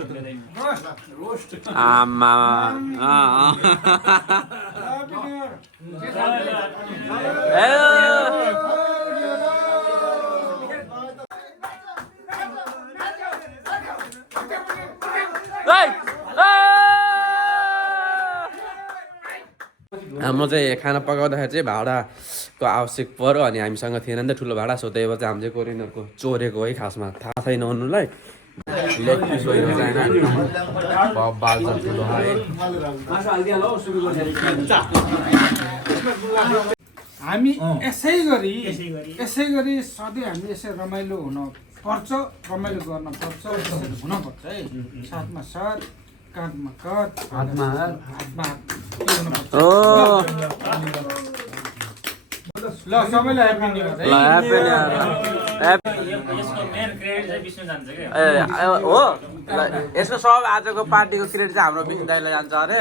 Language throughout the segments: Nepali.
आमा हाम्रो चाहिँ खाना पकाउँदाखेरि चाहिँ भाडाको आवश्यक पर्यो अनि हामीसँग थिएन नि त ठुलो भाडा सो त्यही भएर चाहिँ हामी चाहिँ कोरियनहरूको चोरेको है खासमा थाहा छैन उनीहरूलाई हामी यसै गरी सधैँ हामी यसै रमाइलो हुन पर्छ रमाइलो गर्न पर्छ हुनपर्छ है साथमा साथ काँधमा काँध हातमा हात ल सबैलाई ह्याप्पी न्यू इयर हो यसको सब आजको पार्टीको क्रेडिट चाहिँ हाम्रो विष्णु दाइलाई जान्छ अरे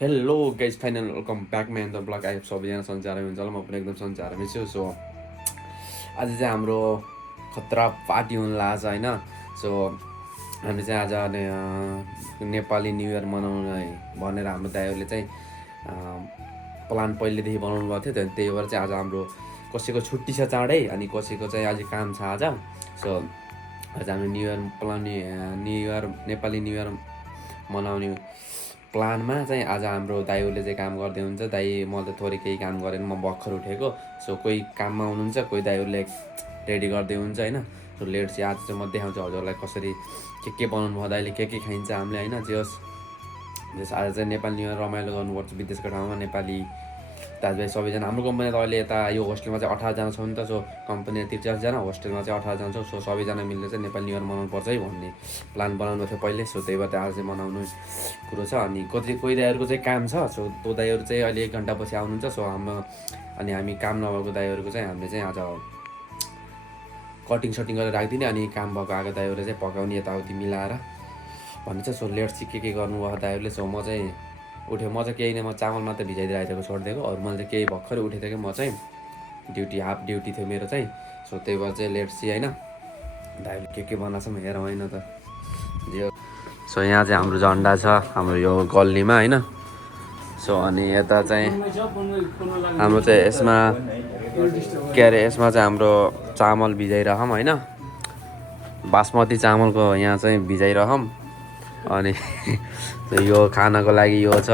hello guys final welcome back man the blog IF सबैजना सन्चारमै हुन्छ होला म पनि एकदम सन्चारमै छु सो आज चाहिँ हाम्रो खतरा पार्टी हुन लाग्छ होइन सो हामी चाहिँ आज नेपाली न्यु इयर मनाउन भनेर हाम्रो दाइहरूले चाहिँ प्लान पहिलेदेखि बनाउनु भएको थियो त्यही भएर चाहिँ आज हाम्रो कसैको छुट्टी छ चाँडै अनि कसैको चाहिँ आज काम छ आज सो आज हाम्रो new year Nepali new year मनाउने प्लानमा चाहिँ आज हाम्रो दाइहरूले चाहिँ काम गर्दै हुन्छ दाइ म त थोरै केही काम गरेन म भर्खर उठेको सो कोही काममा हुनुहुन्छ कोही दाइहरूले रेडी गर्दै हुन्छ होइन सो लेट चाहिँ आज चाहिँ म देखाउँछु हजुरलाई कसरी के बनाउनु भयो दाइले के खाइन्छ हामीले होइन जे होस् आज चाहिँ नेपाली न्यु इयर रमाइलो गर्नुपर्छ विदेशको ठाउँमा नेपाली दाजुभाइ सबैजना हाम्रो कम्पनी त अहिले यता यो होस्टेलमा चाहिँ 18जना छ नि त सो कम्पनी 43जना होस्टेलमा चाहिँ 18जना छ सो सबैजना मिलेर चाहिँ नेपाली न्यु इयर मनाउनु पर्छ है भन्ने प्लान बनाउनु थियो पहिले सो त्यही भएर आज चाहिँ मनाउनु कुरो छ अनि कोही दाइहरूको चाहिँ काम छ सो त्यो दाइहरू चाहिँ अहिले 1 घन्टा पछि आउनुहुन्छ सो अनि हामी काम नभएको दाइहरूको चाहिँ हामीले चाहिँ आज कटिङ सटिङ गरेर राखिदिने अनि काम भएको आएको दाइहरूले चाहिँ पकाउने यताउति मिलाएर भन्ने चाहिँ सो लेट चाहिँ के गर्नुभयो दाइहरूले सो म चाहिँ उठ्यो म चाहिँ केही नै म चामल मात्रै भिजाइदिरहेको छोडिदिएको अरू मैले चाहिँ केही भर्खरै उठेको थिएँ कि म चाहिँ हाफ ड्युटी थियो मेरो चाहिँ सो त्यही भएर चाहिँ लेट सी होइन दाइले के बनाएको छ हेरौँ होइन त जो सो यहाँ चाहिँ हाम्रो झन्डा छ हाम्रो यो गल्लीमा होइन सो अनि यता चाहिँ हाम्रो चाहिँ यसमा के अरे यसमा चाहिँ हाम्रो चामल भिजाइरहौँ होइन बासमती चामलको यहाँ चाहिँ भिजाइरहौँ अनि यो खानाको लागि यो छ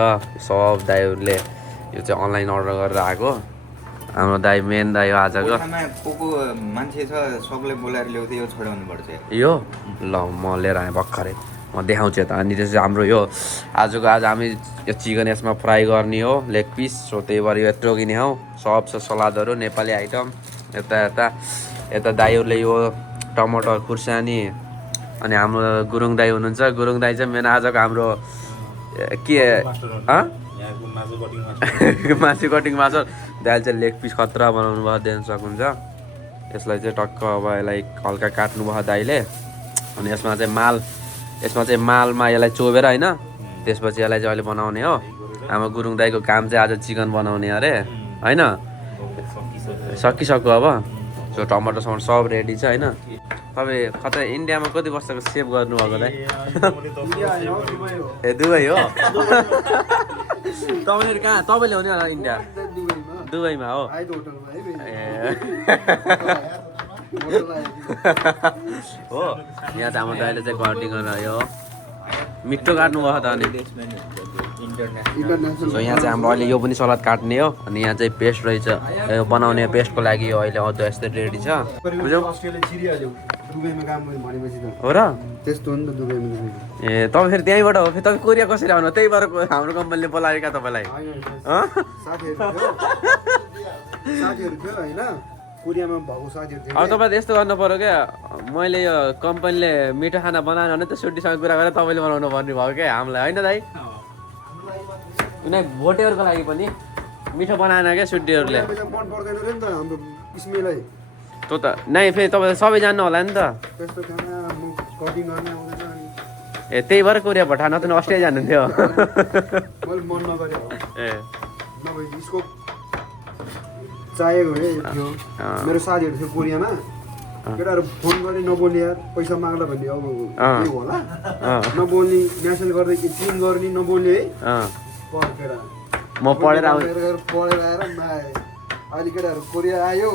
सब दाइहरूले यो चाहिँ अनलाइन अर्डर गरेर आएको हाम्रो दाइ मेन दाइ हो आजको मान्छे छ सबले बोलाएर ल्याउँदै यो छोडाउनु पर्छ यो ल म लिएर आएँ भर्खरै म देखाउँछु त अनि त्यसपछि हाम्रो यो आज हामी यो चिकन यसमा फ्राई गर्ने हो लेग पिस सो त्यही भएर यो यत्रो किने हौ सब छ सलादहरू नेपाली आइटम यता दाइहरूले यो टमाटर खुर्सानी अनि हाम्रो गुरुङ दाइ हुनुहुन्छ गुरुङ दाइ चाहिँ मेन आजको हाम्रो के मासु कटिङ माछा दाइले चाहिँ लेग पिस खतरा बनाउनु भयो देख्न सक्नुहुन्छ यसलाई चाहिँ टक्क अब यसलाई हल्का काट्नु भयो दाइले अनि यसमा चाहिँ मालमा यसलाई चोबेर होइन त्यसपछि यसलाई चाहिँ अहिले बनाउने हो हाम्रो गुरुङ दाइको काम चाहिँ आज चिकन बनाउने अरे होइन सकिसक्यो अब सो टमाटर समटर सब रेडी छ होइन तपाईँ कता इन्डियामा कति वर्षको सेभ गर्नुभएको दाइ ए दुबई हो तपाईँले कहाँ तपाईँले हुने होला इन्डिया दुबईमा हो ए हो यहाँ चाहिँ हाम्रो दाइले चाहिँ कटिङ गरेर यो मिठो काट्नु भयो त अनि सो यहाँ चाहिँ हाम्रो अहिले यो पनि सलाद काट्ने हो अनि यहाँ चाहिँ पेस्ट रहेछ यो बनाउने पेस्टको लागि यो अहिले अदुवा यस्तै रेडी छ हो र त्यस्तो हो नि त दुबईमा ए तपाईँ फेरि त्यहीँबाट हो फेरि तपाईँ कोरिया कसरी आउनु त्यही भएर हाम्रो कम्पनीले बोलायो क्या तपाईँलाई साथीहरू थियो होइन कोरियामा भएको साथीहरू थियो अब तपाईँले यस्तो गर्नु पऱ्यो क्या मैले यो कम्पनीले मिठो खाना बनाएन भने त सुटीसँग कुरा गरेर तपाईँले बनाउनु पर्ने भयो क्या हामीलाई होइन दाइ कुनै भोटेहरूको लागि पनि मिठो बनाएन क्या सुटीहरूले मन पर्दैन नि त हाम्रो इस्मेलाई त्यो त नै फेरि तपाईँ सबै जान्नु होला नि त त्यस्तो खाना म कटिङ गर्ने आउँदैन अनि ए त्यही भएर कोरिया भट्टा नत्र अस्ट्रेलिया जानुहुन्थ्यो मैले मन नगरे ए नभए यसको चाहिएको थियो मेरो साथीहरू थियो कोरियामा केटाहरू फोन गरी नबोल्ने यार पैसा माग्ला भन्ने अब के होला नबोल्ने म्यासेज गर्दै चिन गर्ने नबोल्ने है केटा म पढेर आउँ पढेर आएर अहिले केटाहरू कोरिया आयो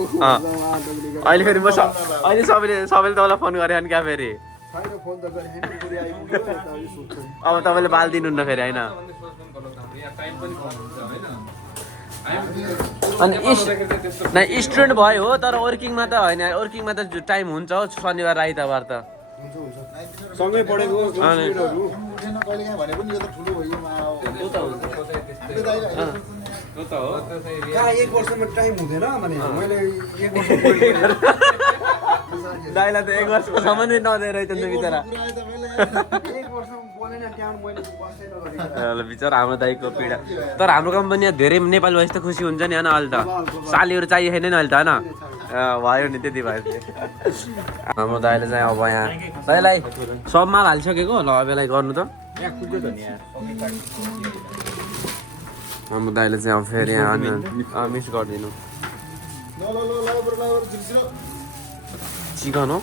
अहिले फेरि म अहिले सबैले तपाईँलाई फोन गरे क्या फेरि फोन त गरे कोरिया आइपुग्यो अब तपाईँले बाल दिनुहुन्न फेरि होइन अनि स्टुडेन्ट भयो हो तर वर्किङमा त होइन वर्किङमा त टाइम हुन्छ हो शनिबार आइतबार त सँगै पढेको कहाँ 1 वर्षमा टाइम हुँदैन भने मैले 1 वर्ष दाइलाई त 1 वर्षसम्म नै नदिएर रहेछ नि बिचरा बिचरा हाम्रो दाइको पीडा तर हाम्रो कम्पनीमा धेरै नेपाली भएपछि त खुसी हुन्छ नि होइन अहिले त सालीहरू चाहिएन नि अहिले त होइन भयो नि त्यति भयो हाम्रो दाइले चाहिँ अब यहाँ दाइलाई सब माल हालिसकेको ल अब यसलाई गर्नु त हाम्रो दाइले चाहिँ अब फेरि यहाँ मिस गरिदिनु चिकन हो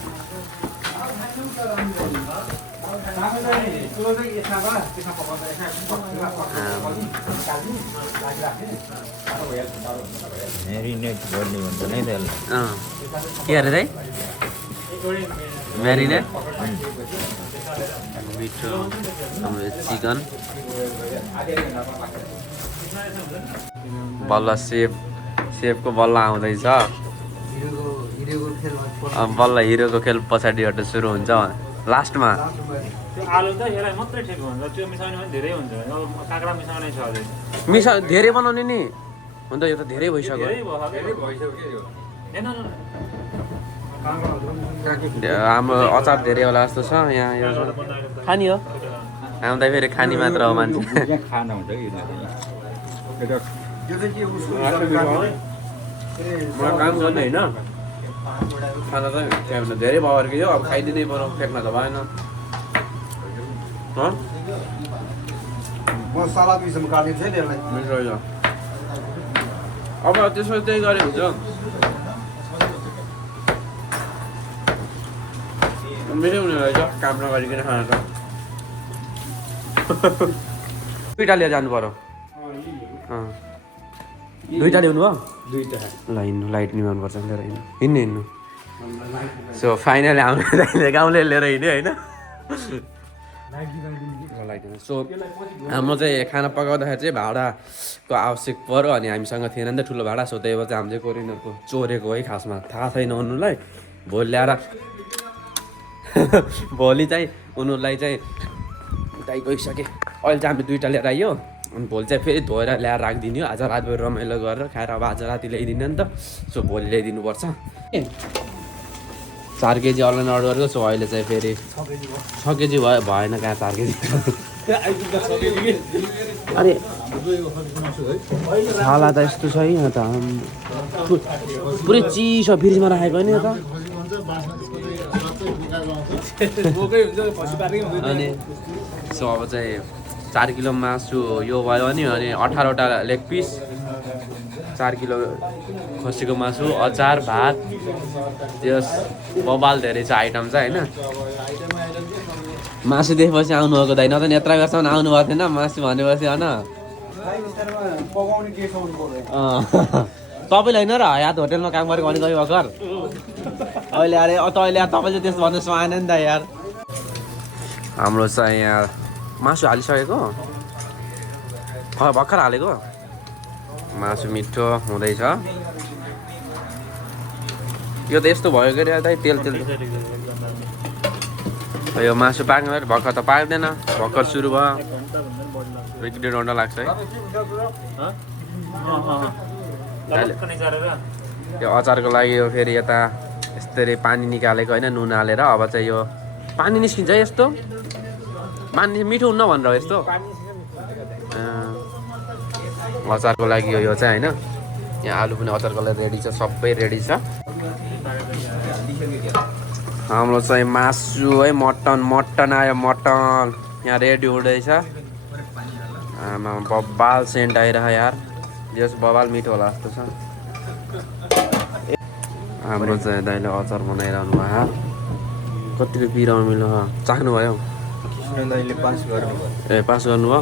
के अरे दाइ म्यारिनेट मिठो चिकन बल्ल सेफको बल्ल आउँदैछ बल्ल हिरोको खेल पछाडिबाट सुरु हुन्छ लास्टमा आलु त यसलाई मात्रै ठिक हुन्छ त्यो मिसाउने पनि धेरै हुन्छ अब काँक्रा मिसाउने छ अझै धेरै बनाउने नि हुन्छ यो त धेरै भइसक्यो हाम्रो अचार धेरै होला जस्तो छ यहाँ यो खानी हो हाम्रो त फेरि खानी मात्र हो मान्छे खाना हुन्छ काम गर्ने होइन खाना त त्यहाँ धेरै भयो कि यो अब खाइदिनै पर्यो फ्याँक्न त भएन म सलाद विषयमा काटिदिन्छ नि यसलाई मिठो यो अब त्यसो त्यही गरे हुन्छ मिठो हुने रहेछ काम नगरिकन खाना त दुईवटा लिएर जानु पर्यो दुईवटा ल्याउनु भयो ल हिँड्नु लाइट निभाउनुपर्छ लिएर हिँड्नु सो फाइनली हाम्रो दाइले गाउँले लिएर हिँड्यो होइन सो हाम्रो चाहिँ खाना पकाउँदाखेरि चाहिँ भाँडाको आवश्यक पर्यो अनि हामीसँग थिएन नि त ठुलो भाँडा सो त्यही भएर चाहिँ हामी चाहिँ कोरियनहरूको चोरेको है खासमा थाहा छैन उनीहरूलाई भोलि ल्याएर भोलि चाहिँ उनीहरूलाई चाहिँ दाइ गइसके अहिले चाहिँ हामीले दुईवटा लिएर आयो अनि भोलि चाहिँ फेरि धोएर ल्याएर राखिदिने आज रातभरि रमाइलो गरेर खाएर अब आज राति ल्याइदिने नि त सो भोलि ल्याइदिनुपर्छ 4 केजी अनलाइन अर्डर गरेको सो अहिले चाहिँ फेरि 6 केजी भयो भएन कहाँ 4 केजी अरे छाला त यस्तो छ है यहाँ त पुरै चिसो फ्रिजमा राखेको नि त अनि सो अब चाहिँ 4 किलो मासु यो भयो भने अनि 18वटा लेग पिस 4 किलो खसीको मासु अचार भात त्यस बबाल धेरै छ आइटम चाहिँ होइन मासु देखेपछि आउनुभएको दाइ न त यत्रा बेरसम्म आउनु भएको थिएन मासु भनेपछि होइन तपाईँले होइन र हयात होटेलमा काम गरेको भने गयो भर्खर अहिले अरे तपाईँले तपाईँले त्यस्तो भन्नु सुहाएन नि त यार हाम्रो चाहिँ यहाँ मासु हालिसकेको भर्खर हालेको मासु मिठो हुँदैछ यो त यस्तो भयो के अरे तेल यो मासु पाक्नु भर्खर त पाक्दैन भर्खर सुरु भयो 1-1.5 घन्टा लाग्छ है यो अचारको लागि यो फेरि यता यस्तरी पानी निकालेको होइन नुन हालेर अब चाहिँ यो पानी निस्किन्छ यस्तो पानी मिठो हुन्न भनेर यस्तो अचारको लागि यो चाहिँ होइन यहाँ आलु पनि अचारको लागि रेडी छ सबै रेडी छ हाम्रो चाहिँ मासु है मटन आयो मटन यहाँ रेडी हुँदैछ आमा बबाल सेन्ट आइरह यार जस बबाल मिठो होला जस्तो छ हाम्रो चाहिँ दाइले अचार बनाइरहनु भयो कतिको पिरो अमिलो चाख्नुभयो दाइले पास गर्नु ए पास गर्नुभयो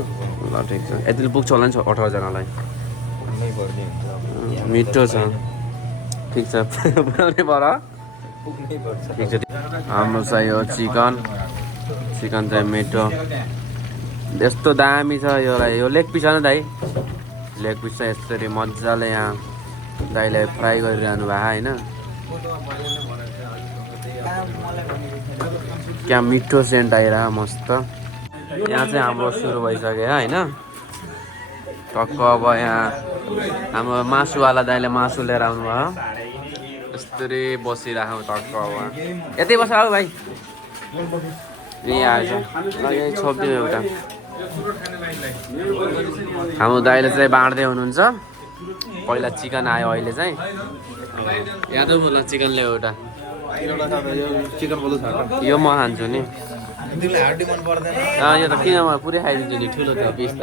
ल ठिक छ यतिले पुग्छ होला नि 18जनालाई मिठो छ ठिक छ पुऱ्याउने पर ठिक छ हाम्रो चाहिँ यो चिकन चाहिँ मिठो यस्तो दामी छ यो लेग पिस होइन दाइ लेग पिस चाहिँ यसरी मजाले यहाँ दाइले फ्राई गरिरहनु भएको होइन क्या मिठो सेन्ट आइरह मस्त यहाँ चाहिँ हाम्रो सुरु भइसक्यो होइन टक्क अब यहाँ हाम्रो मासुवाला दाइले मासु लिएर आउनु भयो यस्तरी बसिरहेको टक्क अब यतै बस आऊ भाइ यहीँ आएछ ल यही छोपिदिउँ एउटा हाम्रो दाइले चाहिँ बाँड्दै हुनुहुन्छ पहिला चिकन आयो अहिले चाहिँ यादव बोल चिकन ल्याऊ एउटा चिकन बोल्नु छ यो म खान्छु नि हड्डी मन पर्दैन यो त किन म पुरै खाइदिन्छु नि ठुलो छ पिस त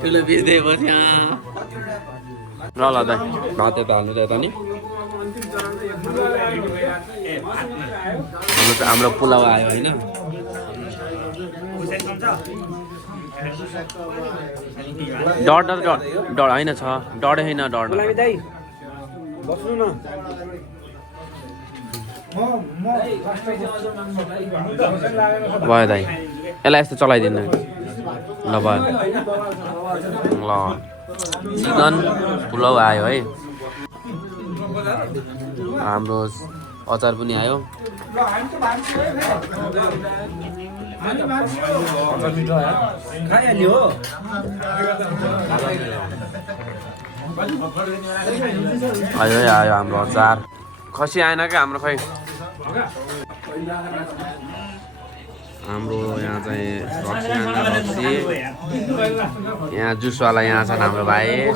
ठुलो पिस दिएपछि ल ल दाइ भात यता हाल्नु यता नि हाम्रो पुलाउ आयो होइन डर होइन छ डर होइन डर बस्नु न भयो दाइ यसलाई यस्तो चलाइदिनु ल भयो ल चिकन पुलाउ आयो है हाम्रो अचार पनि आयो खाइहाल्यो हो आयो है आयो हाम्रो अचार खसी आएन क्या हाम्रो खै हाम्रो यहाँ चाहिँ रक्सी यहाँ जुसवाला यहाँ छन् हाम्रो भाइ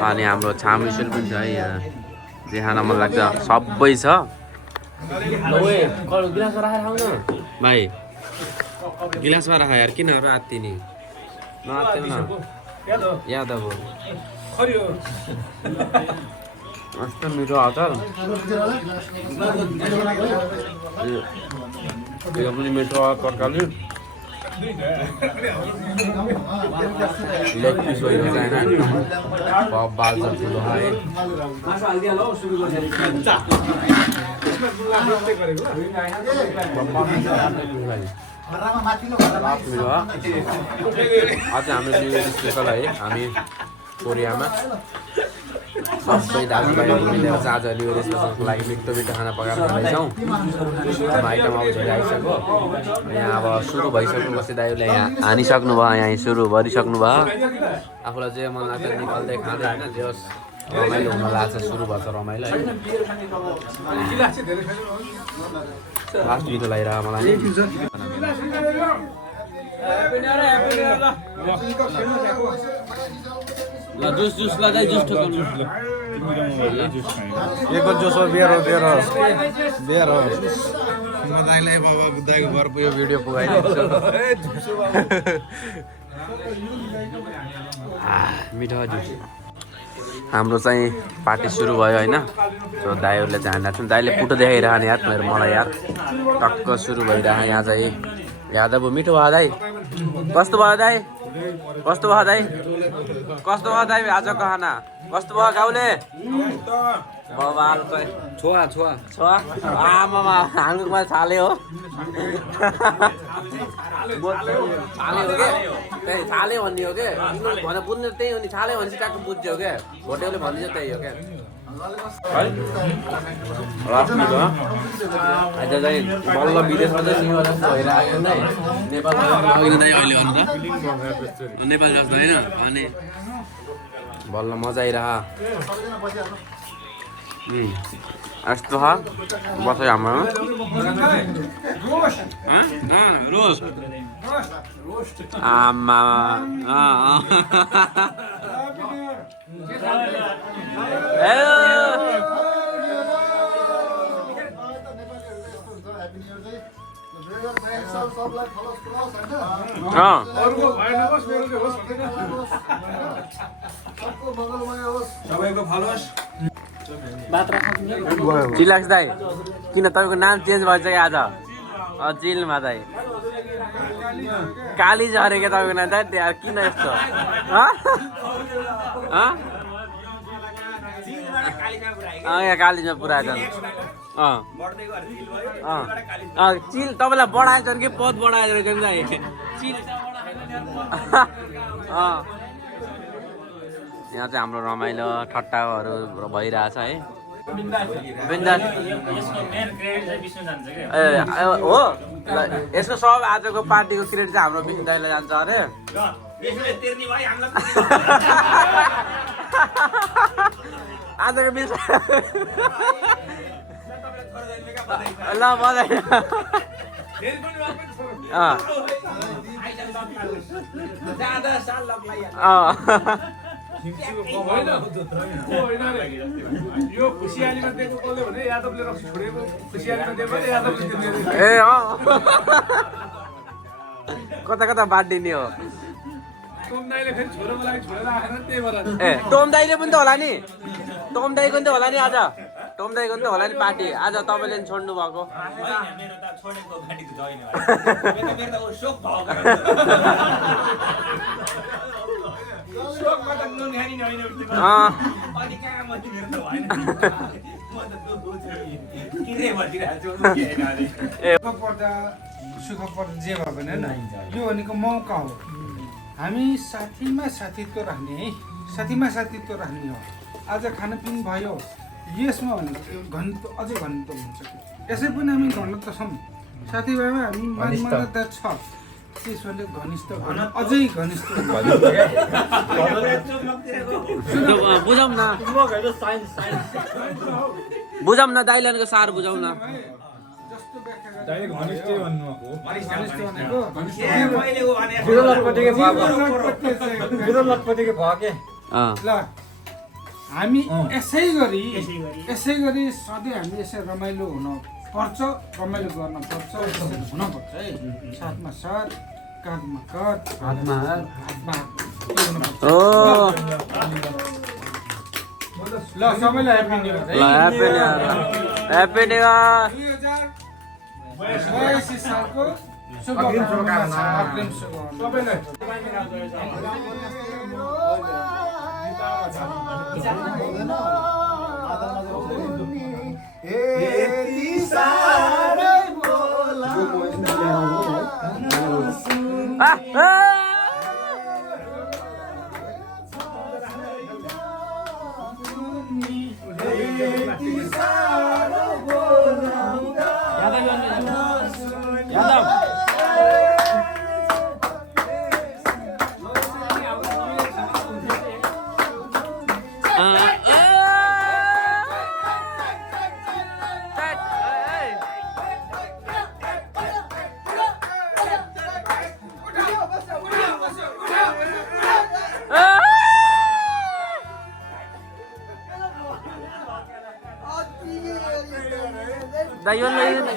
अनि हाम्रो छामिसुल पनि छ है यहाँ जे खान मन लाग्छ सबै छ गिलासमा राखेर आउन भाइ गिलासमा राख यार किन आत्ति नि नआत्तिउ न यादव हो मस्त मिठो अचार यो पनि मिठो तरकारी लेग पिस होइन बाल छ ठुलो है आज हाम्रो न्यु इयर स्पेसल है हामी कोरियामा सबै दाजुभाइहरू मिलेर चाहिँ आज न्यु इयर स्पेसलको लागि मिठो खाना पकाएर खाँदैछौँ आइटम अब धेरै आइसक्यो यहाँ अब सुरु भइसक्नु बसी दाइहरूले यहाँ हानिसक्नु भयो यहाँ सुरु गरिसक्नु भयो आफूलाई जे मन लाग्छ निकाल्दै खाँदै होइन जे होस् रमाइलो हुन लाग्छ सुरु भएछ रमाइलो है लास्ट मिठो लगाइरह मलाई ल जुस ल दाइ जुस ठोकाउनु एक जुस हो बियर हो म दाइले बाबा दाइको घर पुग्यो भिडियो पुगाइदिन्छु मिठो जुस हाम्रो चाहिँ पार्टी सुरु भयो होइन सो दाइहरूले चाहिँ हामीलाई चाहिँ दाइले पुटो देखाइरहने यार मेरो मलाई यार टक्क सुरु भइरह यहाँ चाहिँ यादव मिठो भयो दाइ कस्तो भयो दाइ कस्तो भयो दाइ आजको खाना कस्तो भयो गाउँले बबाल चाहिँ छोवा आमामा हाङ्गुमा छाले हो छाले भन्ने हो के भने बुझ्नु त्यही हो नि छाले भनेपछि ट्याक्क बुझ्यो क्या भोटेले भनिदियो त्यही हो क्या आज चाहिँ बल्ल विदेशमा चाहिँ सिङ्गो जस्तो भइरहेको नै नेपालमा अहिले अन्त नेपाल जस्तो होइन अनि बल्ल मजा आइरह यस्तो छ बस्यो हाम्रो रोस्ट आमा सबैको फलोस् चिलाक्स दाई किन तपाईँको नाम चेन्ज भइसक्यो आज चिलमा दाई काली झऱ्यो क्या तपाईँको नाम दाइ किन यस्तो यहाँ कालीमा पुऱ्याएछ चिल तपाईँलाई बढाएछ कि पद बढाएछ दाइ चिल यहाँ चाहिँ हाम्रो रमाइलो ठट्टाहरू भइरहेछ है बिन्दास ए हो यसको सब आजको पार्टीको क्रेडिट चाहिँ हाम्रो बिन्द दाइलाई जान्छ अरे आजको बिल ल बधाई यो खुसियालीमा दिएको कसले भने यादवले रक्सी छोडेको खुसियालीमा दिएको यादवले दिएको ए कता कता बाँडिने हो टोम दाइले फेरि छोरोको लागि छोडेर आएन त्यही भएर ए टोम दाइले पनि त होला नि टोम दाइको नि त होला नि आज टोम दाइको नि त होला नि पार्टी आज तपाईँले नि छोड्नु भएको सुख पर्दा जे भए पनि होइन यो भनेको मौका हो हामी साथीमा साथीत्व राख्ने है साथीमा साथीत्व राख्ने हो आज खानपिन भयो यसमा भनेको घनत्व अझै घनत्व हुन्छ कि यसै पनि हामी घनत्व छौँ साथीभाइमा हामी मान्यता छ त्यसले घनिष्ठ अझै घनिष्ठ बुझाउँ न बुझाउँ न दाइलानको सार बुझाउँ न ल हामी यसै गरी सधैँ हामी यसै रमाइलो हुन पर्छ रमाइलो गर्न पर्छ हुनपर्छ है साथमा साथ काँधमा काँध हातमा हातमा ल सबैलाई happy new year happy new year 2082 सालको शुभकामना अग्रिम शुभकामना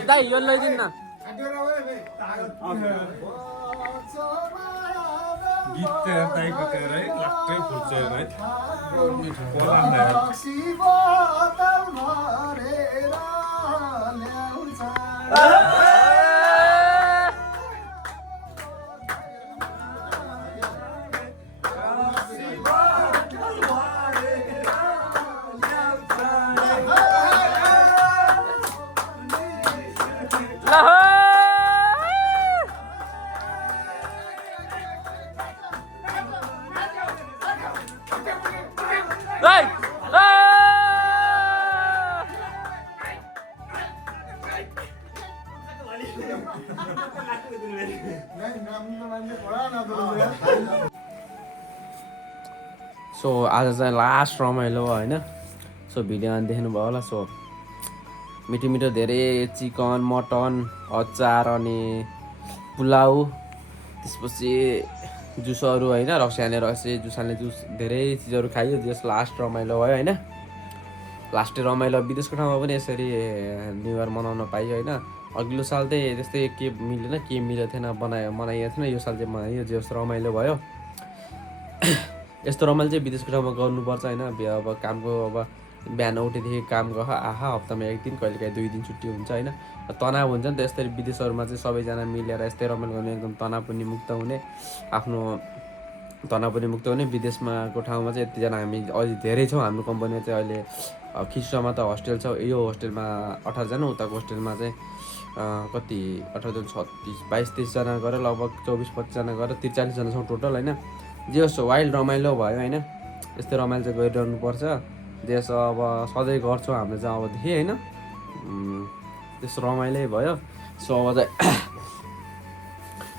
दाइ यो लैदिन न गीत दाइको है लास्टै फुल्छ है सो आज चाहिँ लास्ट रमाइलो होइन सो भिडियोमा देख्नुभयो होला सो मिठो मिठो धेरै चिकन मटन अचार अनि पुलाउ त्यसपछि जुसहरू होइन रक्सी जुस हाल्ने जुस धेरै चिजहरू खाइयो जस लास्ट रमाइलो भयो होइन लास्टै रमाइलो विदेशको ठाउँमा पनि यसरी न्यु इयर मनाउन पाइयो होइन अघिल्लो साल चाहिँ त्यस्तै के मिलेन के मिलेको थिएन मनाइएको थिएन यो साल चाहिँ मनाइयो जे जस्तो रमाइलो भयो यस्तो रमाइलो चाहिँ विदेशको ठाउँमा गर्नुपर्छ होइन अब कामको अब बिहान उठेदेखि काम गर आहा हप्तामा 1 दिन कहिलेकाहीँ 2 दिन छुट्टी हुन्छ होइन तनाव हुन्छ नि त यसरी विदेशहरूमा चाहिँ सबैजना मिलेर यस्तै रमाइलो गर्ने एकदम तनाव पनि मुक्त हुने आफ्नो तनाव पनि मुक्त हुने विदेशमाको ठाउँमा चाहिँ यतिजना हामी अलि धेरै छौँ हाम्रो कम्पनीमा चाहिँ अहिले खिच्रोमा त होस्टेल छ यो होस्टेलमा 18 जना उताको होस्टेलमा चाहिँ कति 18 36 22 23 जना गरेर लगभग 24 25 जना गरेर 43 जना छौँ टोटल होइन जे होस् वाइल्ड रमाइलो भयो होइन यस्तै रमाइलो चाहिँ गरिरहनुपर्छ जेस अब सधैँ गर्छौँ हामीले चाहिँ अबदेखि होइन त्यस्तो रमाइलो भयो सो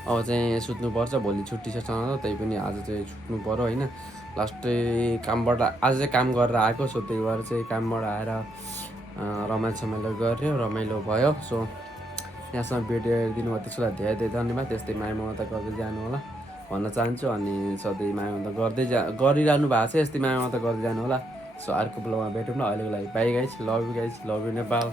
अब चाहिँ सुत्नुपर्छ भोलि छुट्टी छ त्यही पनि आज चाहिँ छुट्नु पऱ्यो होइन लास्टै कामबाट आज चाहिँ काम गरेर आएको सो त्यही भएर चाहिँ कामबाट आएर रमाइलो गऱ्यो रमाइलो भयो सो यहाँसम्म भिडियो हेरिदिनु भयो त्यसको लागि धेरै धेरै धन्यवाद त्यस्तै माया ममता गर्दै जानु होला भन्न चाहन्छु अनि सधैँ माया ममता गरिरहनु भएको छ यस्तै माया ममता गर्दै जानु होला सो अर्को ब्लगमा भेटौँ न अहिलेको लागि by guys love you Nepal